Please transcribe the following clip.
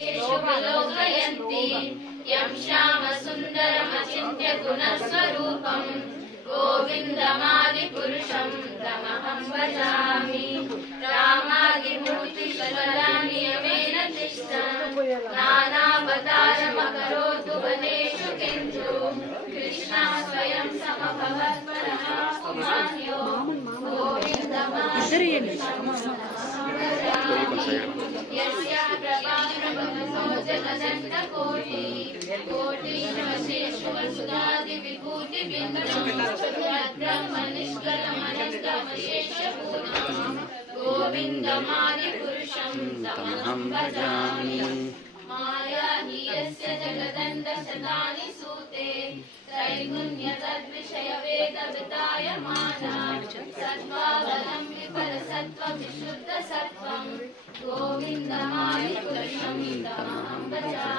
लोकयन्ति यं श्यामसुन्दरमचिन्त्य गुणस्वरूपं गोविन्दमादिपुरुषं तमहं भजामि। रामादिमूर्तिशकलानियमेन तिष्ठन् नानावतारमकरोतु वनेषु किन्तु कृष्णः स्वयं समभवत्परः पुमान्यो गोविन्दमादिपुरुषं यस्य प्रभाप्रभवतो जगदन्तकोटिकोटिनवशेषु वसुधादिविभूतिबिन्दुं ब्रह्मनिष्कलमनन्तमशेषपूर्णं गोविन्दमादिपुरुषं तमहं भजामि। मायाहीयस्य जगदन्तशतानि सूते त्रैगुण्यतद्विषयवेदवितायमाना सत्त्वाबलं विफलसत्त्वविशुद्धसत्त्वं गोविन्दमादिपुरुषं तमहं भजामि।